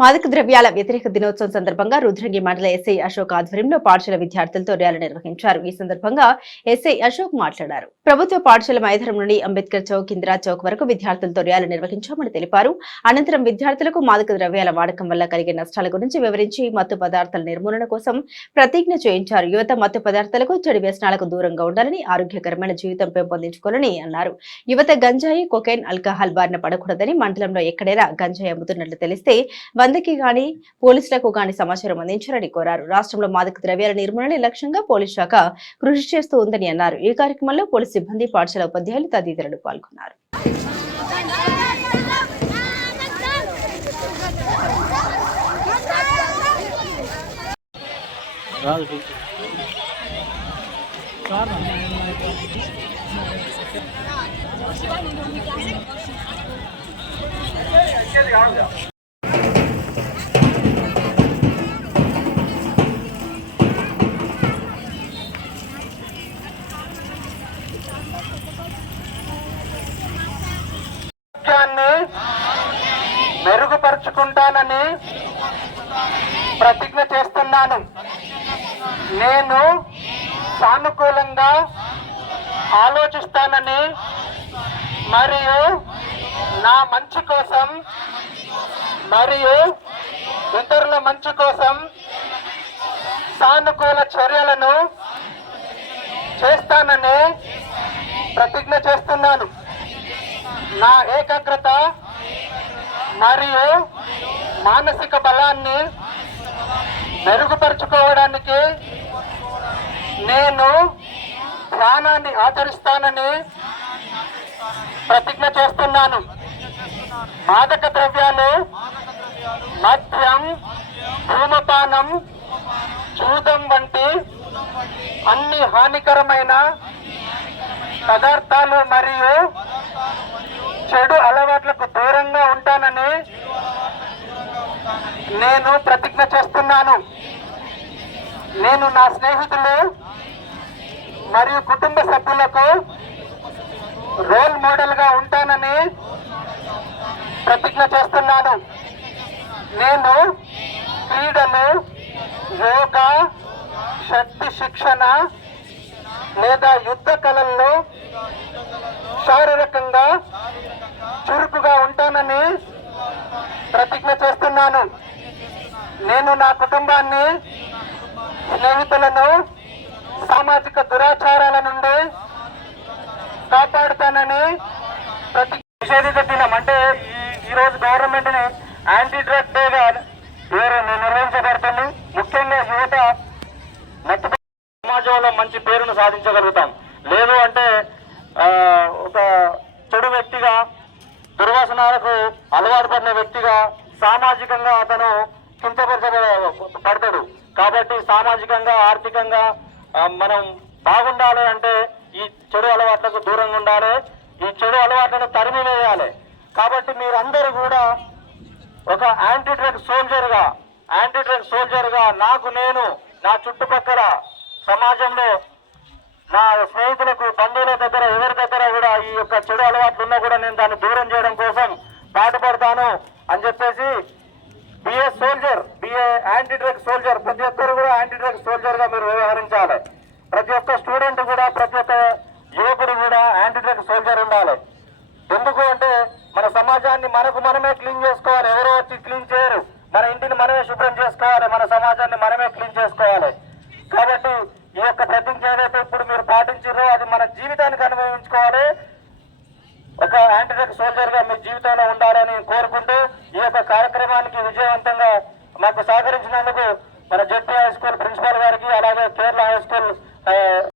మాదక ద్రవ్యాల వ్యతిరేక దినోత్సవం సందర్భంగా రుద్రంగి మండల ఎస్ఐ అశోక్ ఆధ్వర్యంలో పాఠశాల విద్యార్థులతో ర్యాలీ నిర్వహించారు. ఈ సందర్భంగా ఎస్ఐ అశోక్ మాట్లాడారు. ప్రభుత్వ పాఠశాల మైదానం నుండి అంబేద్కర్ చౌక్, ఇందిరా చౌక్ వరకు విద్యార్థులతో ర్యాలీ నిర్వహించామని తెలిపారు. అనంతరం విద్యార్థులకు మాదక ద్రవ్యాల వాడకం వల్ల కలిగే నష్టాల గురించి వివరించి మత్తు పదార్థాల నిర్మూలన కోసం ప్రతిజ్ఞ చేయించారు. యువత మత్తు పదార్థాలకు, చెడు వ్యసనాలకు దూరంగా ఉండాలని, ఆరోగ్యకరమైన జీవితం పెంపొందించుకోవాలని అన్నారు. యువత గంజాయి, కొకైన్, ఆల్కహాల్ బారిన పడకూడదని, మండలంలో ఎక్కడైనా గంజాయి అమ్ముతున్నట్లు తెలిస్తే 100కి గాని పోలీసులకు గాని సమాచారం అందించాలని కోరారు. రాష్ట్రంలో మాదక ద్రవ్యాల నిర్మూలనే లక్ష్యంగా పోలీస్ శాఖ కృషి చేస్తూ ఉందని అన్నారు. ఈ కార్యక్రమంలో పోలీస్ సిబ్బంది, పాఠశాల ఉపాధ్యాయులు తదితరులు పాల్గొన్నారు. మెరుగుపరుచుకుంటానని ప్రతిజ్ఞ చేస్తున్నాను. నేను సానుకూలంగా ఆలోచిస్తానని మరియు నా మంచి కోసం మరియు ఇతరుల మంచి కోసం సానుకూల చర్యలను చేస్తానని ప్రతిజ్ఞ చేస్తున్నాను. నా ఏకాగ్రత మరియు మానసిక బలాన్ని మెరుగుపరుచుకోవడానికి నేను ధ్యానాన్ని ఆచరిస్తానని ప్రతిజ్ఞ చేస్తున్నాను. మాదక ద్రవ్యాలు, మద్యం, ధూమపానం, జూదం వంటి అన్ని హానికరమైన పదార్థాలు మరియు చెడు అలవాట్లకు దూరంగా ఉంటానని నేను ప్రతిజ్ఞ చేస్తున్నాను. నేను నా స్నేహితులు మరియు కుటుంబ సభ్యులకు రోల్ మోడల్ గా ఉంటానని ప్రతిజ్ఞ చేస్తున్నాను. నేను క్రీడలు, యోగా, శక్తి శిక్షణ లేదా యుద్ధ కళల్లో శారీరకంగా చురుకుగా ఉంటానని ప్రతిజ్ఞ చేస్తున్నాను. నేను నా కుటుంబాన్ని, స్నేహితులను సామాజిక దురాచారాల నుండి కాపాడుతానని నిషేధిత దినం అంటే ఈరోజు గవర్నమెంట్ ని యాంటీ డ్రగ్ డేగా నిర్వహించబడుతుంది. ముఖ్యంగా యువత మత్తు సమాజంలో మంచి పేరును సాధించగలుగుతాం. లేదు అంటే ఒక చెడు వ్యక్తిగా, దుర్వ్యసనాలకు అలవాటు పడిన వ్యక్తిగా సామాజికంగా అతను కించపరచబడతాడు. కాబట్టి సామాజికంగా, ఆర్థికంగా మనం బాగుండాలి అంటే ఈ చెడు అలవాట్లకు దూరంగా ఉండాలి. ఈ చెడు అలవాట్లను తరిమివేయాలి. కాబట్టి మీరందరూ కూడా ఒక యాంటీ డ్రగ్ సోల్జర్ గా నేను నా చుట్టుపక్కల సమాజంలో నా స్నేహితులకు, బంధువుల దగ్గర, ఎవరి దగ్గర కూడా ఈ యొక్క చెడు అలవాట్లు ఉన్నా కూడా నేను దాన్ని దూరం చేయడం కోసం పాటుపడతాను అని చెప్పేసి బిఏ యాంటీ డ్రగ్ సోల్జర్, ప్రతి ఒక్కరు కూడా యాంటీ డ్రగ్ సోల్జర్ గా మీరు వ్యవహరించాలి. ప్రతి ఒక్క స్టూడెంట్ కూడా, ప్రతి ఒక్క యువకుడు కూడా యాంటీ డ్రగ్ సోల్జర్ ఉండాలి. ఎందుకు అంటే మన సమాజాన్ని మనమే క్లీన్ చేసుకోవాలి. ఎవరో వచ్చి క్లీన్ చేయరు. మన ఇంటిని మనమే శుభ్రం చేసుకోవాలి. మన సమాజాన్ని మనమే క్లీన్ చేసుకోవాలి. కాబట్టి ఈ యొక్క ప్రతిజ్ఞ ఏదైతే ఇప్పుడు మీరు పాటించారో అది మన జీవితానికి అనుభవించుకోవాలి. ఒక యాంటీ డ్రగ్ సోల్జర్ గా మీ జీవితంలో ఉండాలని కోరుకుంటూ ఈ యొక్క కార్యక్రమానికి విజయవంతంగా మాకు సహకరించినందుకు మన జెడ్పీ హై స్కూల్ ప్రిన్సిపాల్ గారికి, అలాగే కేరళ హై స్కూల్